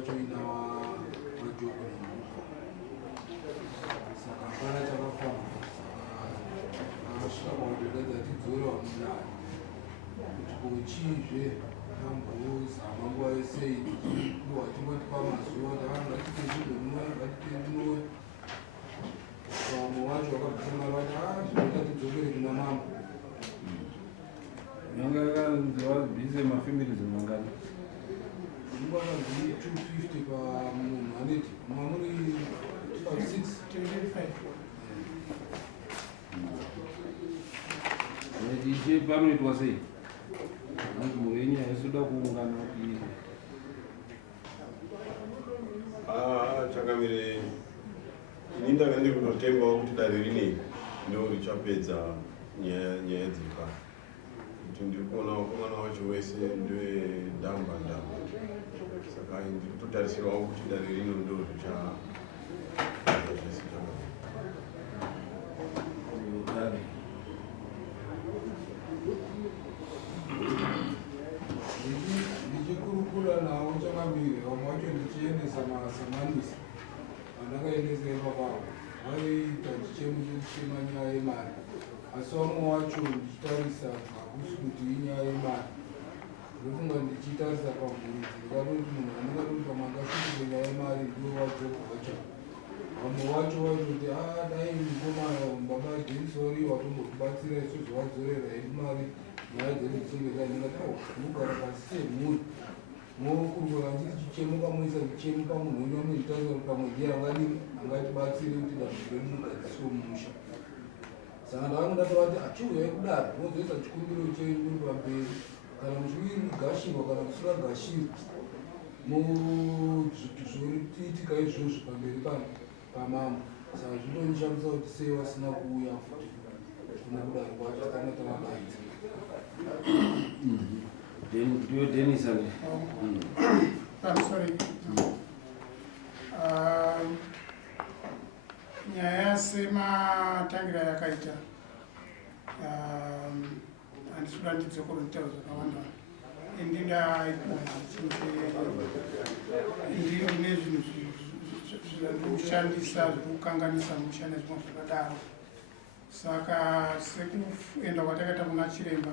wacho ina wajogo saka hapana chakafamba asvika pakutoredza tidzore vamundani kuti kochizve tambozama nguva yesei tichiwa tingotipa mazuva takanga titezvizve mungatite munowe vamwe wacho vakabvisa mari vati zvinoita tidzokere kuna mambo nyanga yakanziva bhise mafamili zimangani ingakanzi 250 pamunhu aneti mamuri 26 iche panoitwa sei nzvimbo yenyu haisuda kuungana kuti chakamire ini ndanga ndiri kutotembawo kuti dare rinei ndo richapedza nyaya dziripa kuti ndiri kuonawo komwana wacho wese ndowedhamba dhamba saka ndiri kutotarisirawo kuti dare rino ndo richazvese ndichikurukura nawo chakamire vamwe vacho ndichiendesa masamanisi andakaendesa ipapavo vaiita chichemo chekuchema nyaya yemari asi vamwe vacho ndichitarisa hakusi kuti inyaya yemari ndofunga ndichitarisa pamhuri dzirikatoti munhu anengatoti pamakasvitire nyaya yemari ndiwo wajogo vacho vamwe vacho vaitoti dai mukomana baba jenisori watombotibatsira isuzu wadzorera hedu mari nyaya dzedu dzichinge dzainengati unogara pasi semhuri mokurukura nditi chichemo kamuisa chichemo pamunhu wenyu wamuzitarisa kuti pamwe ndiye angatibatsire kuti dambo redu mugadziswe mumusha saka ndavanga ndatovati achiuyai kudaro mozoisa chikumbiro chenyu pamberi kana muchiviri kugashirwa kana kusingagashirwa mozvoriitika izvozvo pamberi pamambo saka zvinondishamisa kuti sei vasina kuuya futi kuna kudaro kwacho kana tavabaidza ndiyo Dennis ane sorry nyaya sematangira yakaita handisuda ndidzokoro nditauro zvakawanda ndine zvinhu zvinoshandisa zvekukanganisa mushana zvimwe zvakadaro saka sekuenda kwatakaita kuna chiremba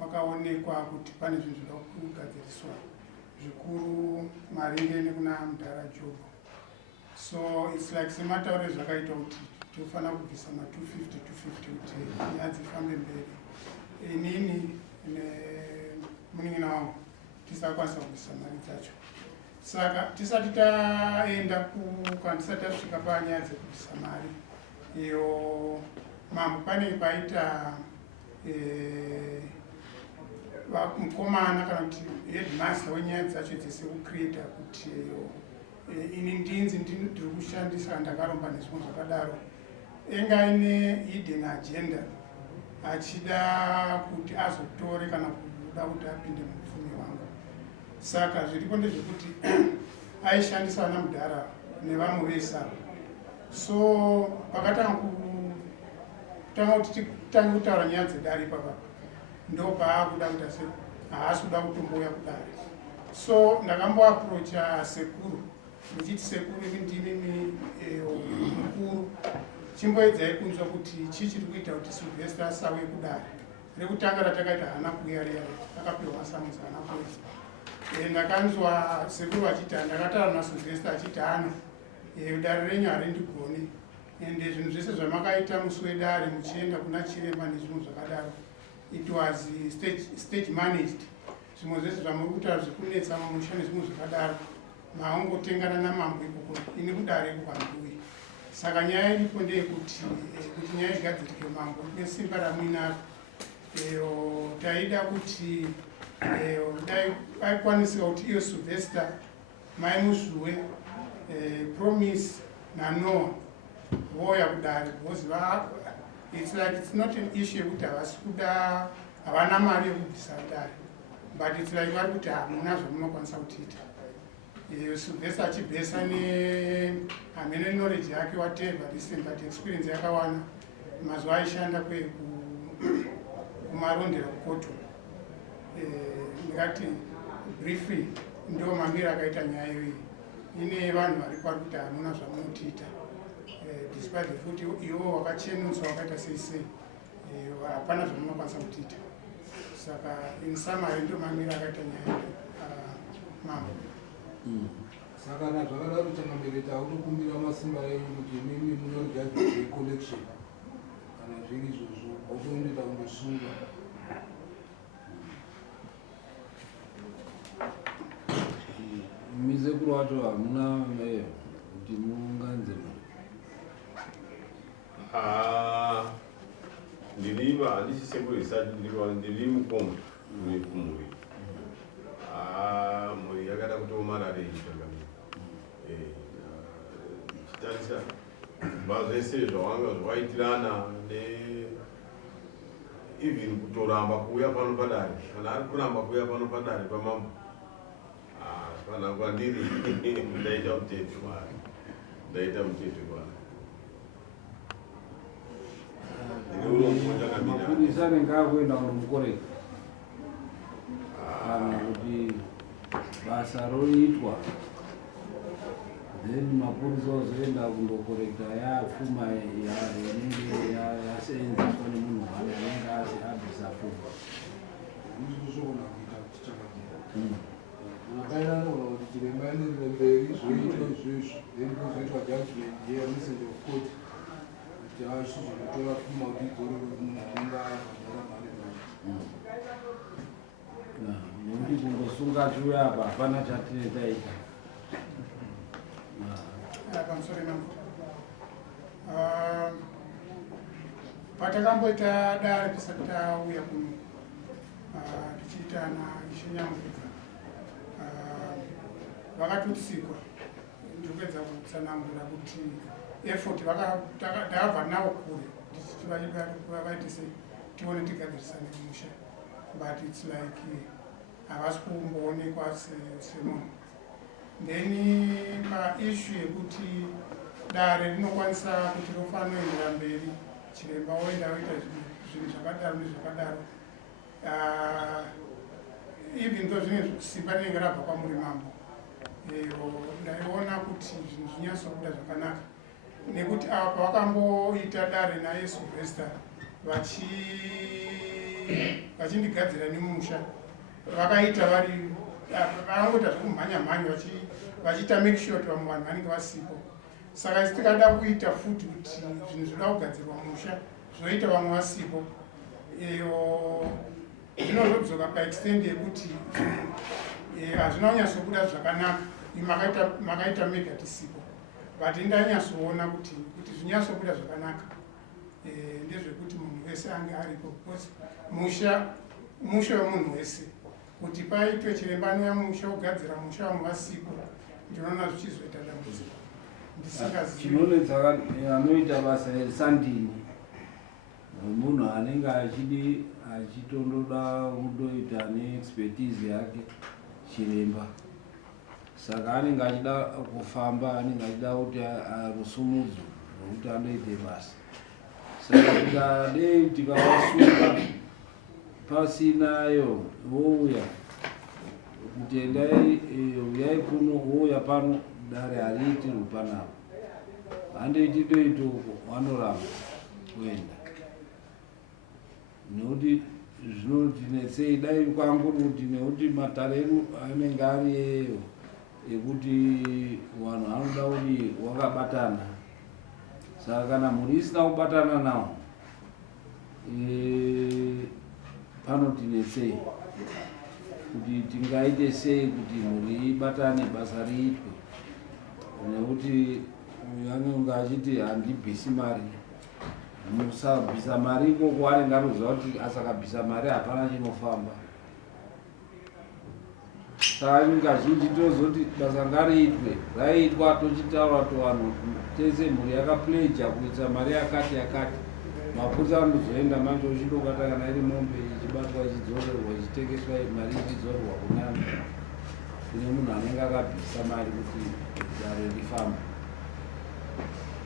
pakaonekwa kuti pane zvinhu zvida kugadziriswa zvikuru maringe nekuna mudhara jogo so its like semataure zvakaita kuti tofanira kubvisa ma 250 kuti nyaya dzifambe mberi inini munin'ina wangu tisakwanisa kubvisa mari dzacho saka tisati taenda kana tisati tasvika panyaya dzekubvisa mari iyo mambo pane paita mukomana kana kuti headmaster wenyaya dzacho dzese kucreata kuti ini ndinzi ndiri kushandisa ndakaromba nezvimwe zvakadaro enga ine hidden agenda achida kuti azotore kana kuda kuti apinde mupfumi wangu saka zviripo ndezvekuti aishandisa ana mudhara nevamwe vesa so pakatanga kuti titange kutaura nyaya dzedare ipapa ndopaakuda kuti ase haasi kuda kutombouya kudare so ndakamboaprocha sekuru ndichiti sekuru ndinini mukuru chimboedzai kunzwa kuti chii chiri kuita kuti Sylvester asauye kudare rekutanga ratakaita hana kuuya riya akapiwa masamuzi hana kuuya ndakanzwa sekuru achiti ndakataura naSylvester achiti hana dare renyu harindigoni ende zvinhu zvese zvamakaita musi wedare muchienda kuna chiremba nezvimwe zvakadaro it was stage managed zvimwe zvese zvamuri kutaura zvikunetsa mamusha nezvimwe zvakadaro maongotengana namambo ikoko ini kudare iko kwandiuyi saka nyaya iripo ndeyekuti kuti nyaya igadzirike mambo nesimba ramuinaro taida kuti dai aikwanisika kuti iyo Sylvester mai muzvuwe Promise naNoah voya kudare because it's like it's not an issue yekuti havasi kuda havana mari yekubvisa kudare but it's like vari kuti hamuna zvamunokwanisa kutiita Sylvester achibhesa hamene knowledge yake whatever this but experience yakawana mazuva aishanda kumarondera kukoto ndingati briefly ndo mamira akaita nyaya iyi. Ine vanhu vari pari kuti hamuna zvamunotiita despite futi iwo wakachenutswa wakaita sei hapana zvamunokwanisa kutiita. Saka in summary ndo mamira akaita nyaya mambo. Saka na zvakadaro changabereta akutokumbira masimba enyu kuti mimi munorya collection kana zviri izvozvo autonoita kundosunga. Mizekuru wacho hamuna kuti muunganidze mari. Ndiriva handisi sekuru isati ndiri mukombe kumuri. Muri yakada kutomarare ichitanga chitarisa kubva zvese zvawanga zvawaitirana even kutoramba kuuya pano padare kana ari kuramba kuuya pano padare pamambo kana kwandiri ndaita mutete kwari Mapurisa anenge akuenda kunomukorera kana kuti basa roitwa then mapurisa ozoenda kundokorekta yapfuma inenge yaseenzeswa nemunhu anenge abvisa pfuma. Ndizvozvogona kuita kuti chakadini. Makainanogona kuti chiremba enderere mberi zvoitwa izvozvo then kuzoitwa judgment yemusendi of court kuti zvinotora pfuma kuti idzorere munhu anenge abhadhara mari zvacho. Nokuti kungosunga chiuya apa hapana chatine taita. Pamusoro nangu patakamboita dare tisati tauya kuno tichiita naishenyamuka vakatutsikwa. Ndikupedza kutsanangura kuti effort takabva navo kure vaiti sei tione tigadzirisane musha, but it's like havasi kumboonekwa semunhu. Then paissue yekuti dare rinokwanisa kuti rofanoendera mberi chiremba oenda oita zvinhu zvakadaro nezvakadaro, even though zvine simba rinenge rabva kwamuri mambo, ndaiona kuti zvinhu zvinyatsobuda zvakanaka nekuti apa pavakamboita dare naye Sylvester vachindigadzira nemusha vakaita vari vangoita zvekumhanya-mhanya vachiita make sure kuti vamwe vanhu vanenge vasipo. Saka tikada kuita futi kuti zvinhu zvinoda kugadzirwa musha zvoita vamwe vasipo, zvinozodzoka paextend yekuti hazvina kunyatsobuda zvakanaka makaita mega tisipo, but indanyatsoona kuti zvinyatsobuda zvakanaka ndezvekuti munhu wese ange aripo, because musha wemunhu wese. Kuti paitwe chiremba anoya musha kugadzira musha vamwe vasipo, ndinoona zvichizoita dambudziko. Chinonetsa anoita basa erisandini munhu anenge achitondoda kutoita neexpertise yake chiremba, saka anenge achida kufamba, anenge achida kuti rusumudzo rwekuti anoite basa. Saka tikadei tikavasunga pasinayo vouya kuti endai uyai kuno vouya pano dare hariitirwi panapo, handoiti toitoko vanoramba kuenda. Nekuti zvinotinetsei dai kwanguri kuti nekuti matare edu anenge ari eyo ekuti vanhu vanoda kuti wakabatana. Saka kana mhuri isina kubatana nawo panotinetsei kuti tingaite sei kuti mhuri ibatane basa riitwe. Nekuti anenge achiti handibvisi mari, musabvisa mari ikoko anenge anoziva kuti asakabvisa mari hapana chinofamba. Saka kazhinji tozoti basa ngariitwe, raiitwa tochitaura vanhu tese mhuri yakapleja kuita mari yakati mapurisa anozoenda manje uchindobata kana iri mombe ichibatwa ichidzorerwa ichitengeswa mari ichidzorerwa kunani kune munhu anenge akabvisa mari kuti dare rifamba.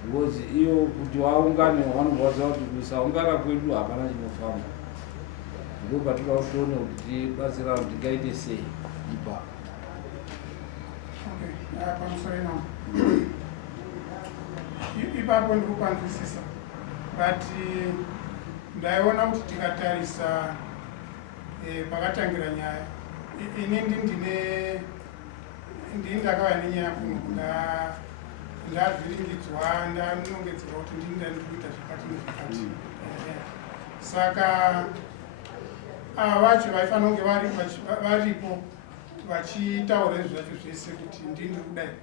Because iyo kuti waungane vanobvaziva kuti kusaungana kwedu hapana chinofamba. Ndipo patinoda kutoona kuti tibatsira kuti tingaite sei ipapo. pamusoro enamo ipapo ndiri kwanzwisisa but ndaiona kuti tikatarisa pakatangira nyaya inini ndini ndakauya nenyaya kuno ndavhiringidzwa ndanongedzerwa kuti ndini ndandikuita zvakati nezvakati saka ava vacho vaifanira kunge varipo vachitaura izvo zvacho zvese kuti ndini ndiri kudai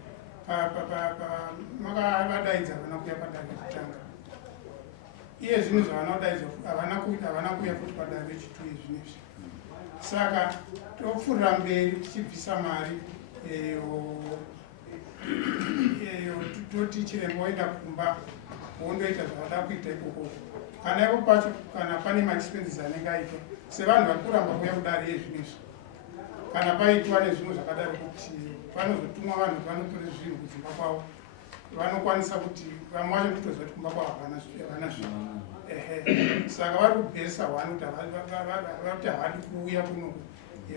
makavadaidza havana kuuya padanho rekutanga iye zvinhu zvavanodaidza havana kuuya futi padanho rechituu zvinezvi saka topfuurira mberi tichibvisa mari toti chirembo waenda kumba wondoita zvavada kuita ikoko kana ipo pacho kana pane maexpenses anenge aitwa sevanhu vari kuramba kuuya kudare yezvinezvi kana paitwa nezvinhu zvakadaro kuti panozotumwa vanhu vanotore zvinhu kudzimba kwavo vanokwanisa kuti vamwe vacho nditoziva kuti kumba kwavo havana zvinhu saka vari kubhesa one kuti havadi kuuya kunoku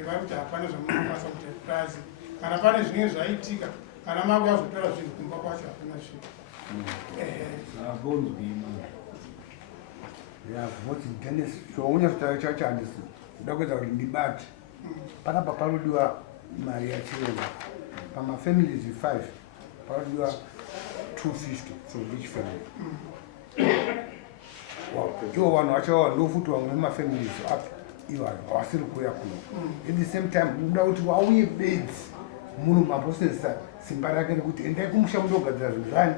vari kuti hapana zvamunokwanisa kuti plazi kana pane zvinenge zvaitika kana makuya kuzotora zvinhu kumba kwacho hapana zvinhu voti Dennis zvaunyazotaura chacho handisi kuda kuedza kuti ndibate panapa parodiwa mari yachiremba pamafamilies 5 parodiwa 250 from each family ivo vanhu vachawa ndofuti vamwe vemafamilies apa ivanhu havasiri kuuya kuno at the same time uda kuti wauye bedzi munhu mambosenzesa simba rake rekuti endai kumusha mundogadzira zvinhu zvani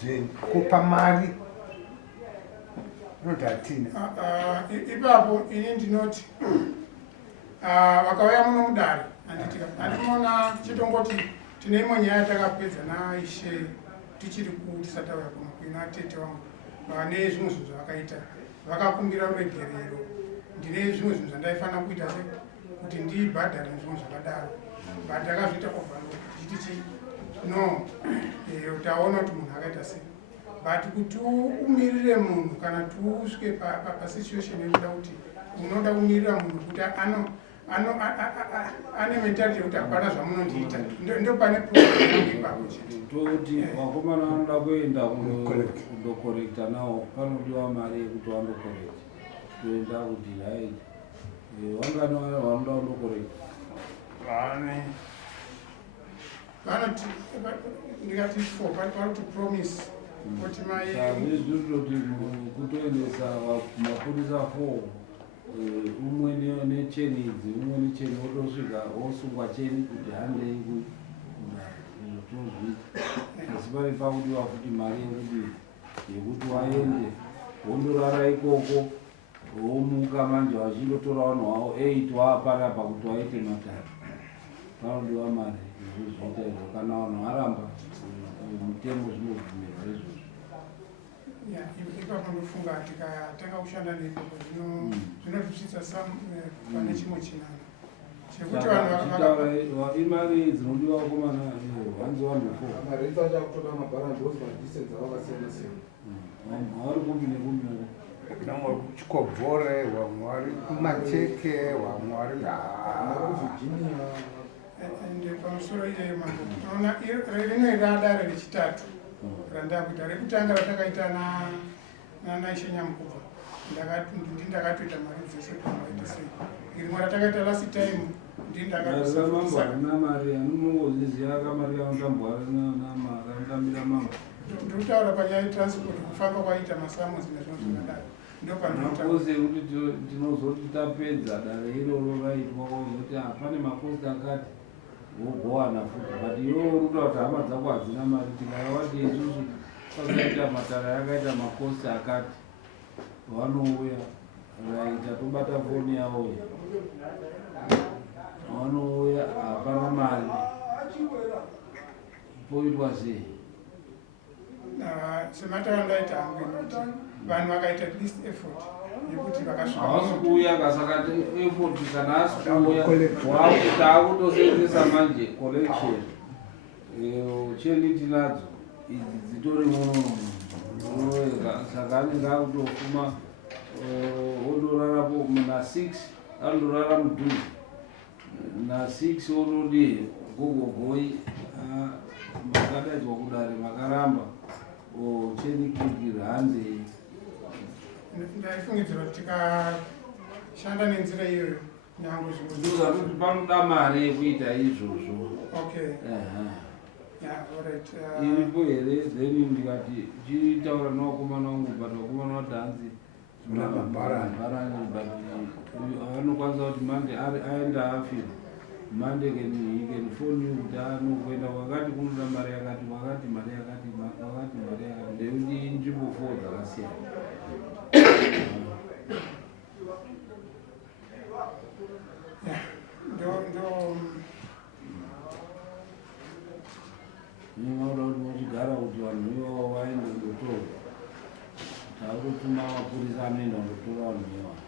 zvenyu kupa mari inoti hatina ipapo ini ndinoti vakauya muno mudare handinoona chitongoti tine imwe nyaya yatakapedza naishe tichiri tisatauya kuno kuina tete wangu vane zvimwe zvinhu zvavakaita vakakumbira uregerero ndine zvimwe zvinhu zvandaifanira kuita kuti ndibhadhare zvimwe zvakadaro but ndakazviita overload tichiti no utaona kuti munhu akaita sei but kuti umirire munhu kana tiusvike pasituation yekuda kuti unoda kumirira munhu kuti ane mentality yekuti hapana zvamunondiita ndo pane problem ipapo toti vakomana vanoda kuenda kundokorekta nawo panodiwa mari yekuti vandokorekta toenda kuti hai vangani vanoda kundokorekta vanoti ndikati 4 vari kuti promise kuti maizvizvitoti kutoendesa mapurisa 4 umwe necheni idzi umwe necheni wotosvika wosungwa cheni kuti handei tozvita asi pane pakudiwa kuti mari yekuti waende wondorara ikoko womuka manje vachindotora vanhu wavo 8 waapanapa kuti waite matatu panodiwa mari izvozviita izvo kana vanhu varamba mutemo zvinobvumirwa izvozvo ipapo ndofunga tikatanga kushanda neikoko zvinozvisvitsa pane chimwe chinano chekuti vanhu imari dzinodiwa komana hanzi vanhu 4 marenzi achakutora mabarandozi madistance avakasiyana siyana havari kumbi nekumbi vamwe kuchikobvore vamwe vari kumacheke vamwe vari kuvirginia ende pamusoro iyeyo mambo unoona rimwe radare rechitatu randakuita rekutanga ratakaita naishe nyamukubva ndakatoita mari dzese pamaita sei rimwe ratakaita last time ndindakaaambo harina mari anomongoziziva kamari kaundambwaraandambira mambo ndikutaura panyaya yetransport kufamba kwaita masamusi nezvinhu zvakadaro ndopanoze kuti tinozoti tapedza dare iroro raitwa kwazoti pane maposti akati wogowana futi but iwo uruda kuti hama dzako hadzina mari tikayawati isusu pazoita matara yakaita maposti akati vanouya raita tobata foni yavoyo vanouya hapana mari poitwa sei semataura ndaita hangu inoti vanhu vakaita at least effort yekuti havasi kuuya kasakati effort kana asi kuuya taakutosenzesa manje collection cheni tinadzo idzi dzitori saka anenge akutofuma ondorarapo na 6 andorara mudhuze na 6 ondodii gogogoi makadaidzwa kudare makaramba chenikikira hanze ndaifungidzira kuti tikashanda nenzira iyoyo nyange ndoda kuti panoda mari yekuita izvozvo. Okay. Iripo here then ndikati chitaura nevakomana vangu but vakomana vati hanzi mabharani but anokwanisa kuti mande aenda afira mande he can phone you kuti anokuenda kwakati kunoda mari yakati kwakati mari yakati kwakati mari yakati ndekuti nzvimbo 4 dzakasiyana. Ndinoda kuti muchigara kuti vanhu ivavo vaende kundotora taakutuma mapurisa anoenda kundotora vanhu ivavo.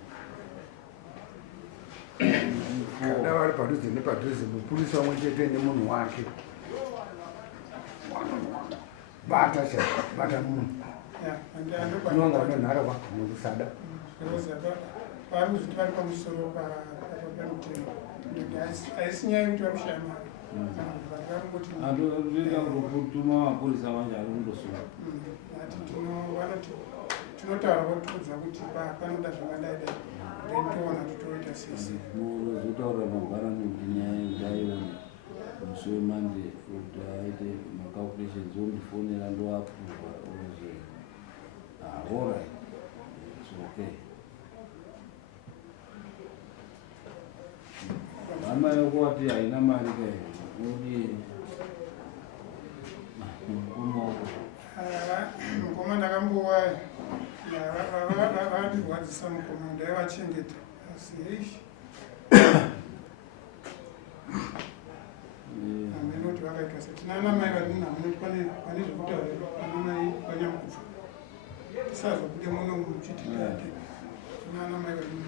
Kana vari padhuze nepadhuze mupurisa umwe chete nemunhu wake bata munhu unonga unonhara nokusada vari kuzviti vari pamusoro pamutemo haisi nyaya yekuti vari kushaya mari anoenda kutuma mapurisa manje ari kundosunga vanoti tinotaura votiudza kuti panoda zvakadai dai ndotoona totoita sese zotaura mabharani kuti nyaya ndaione musi wemande kuti aite macalculations ondifonera ndoapruva ozo alright it's okay. Hama yokuti haina mari kai udi mukoma ndakambowa vadirwadzisa mukoma ndaivachengeta asi eishi haminoti vakaitwa se tinana mai vanina haminoti pane zvekutaura anamai vanyamukufa tisazobude muno muchitiake tinana mai vanina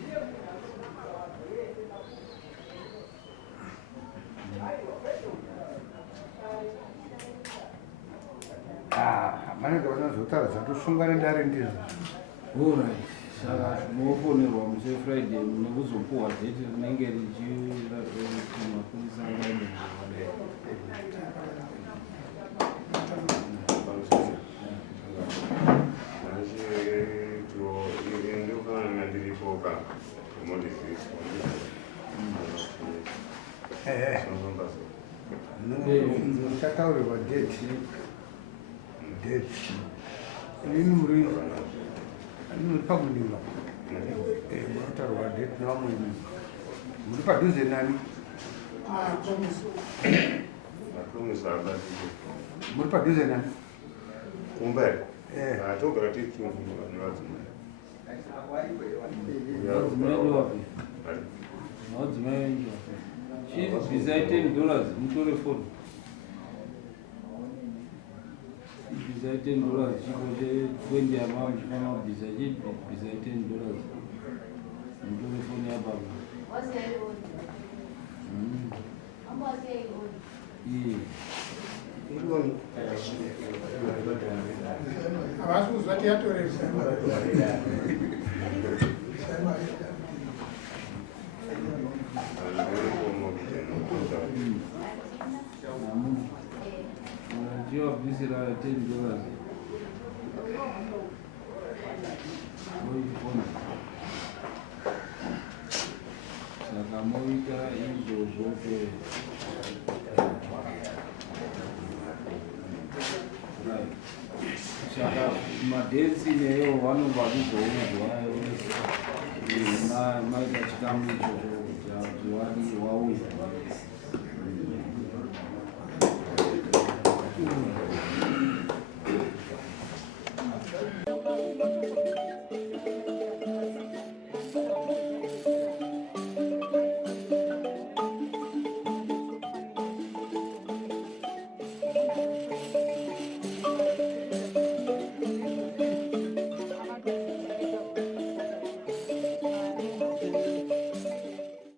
vanenge vanozotaridza tosungana ndare ndizvo. Alright, saka munofonerwa musi Friday nekuzopuhwa dheti rinenge richimapurisa ngaende uchataurirwa dheti inini muri pamudima munotaurwa dheti nevamweni muri padhuze nani muri padhuze nani kumbe togara tichivadzimai chibvisa $10 mutore foni ibvisa $10 chipo che20 amount chifana kubvisa chibvisa $10 mutore foni yapapa havasi kuzva tiyatoresa ndiyobvisira $10 moifona saka moita izvozvo saka madhensi neyo vanobva vachizoudzwa maita chikamu ichozvo kuti wauya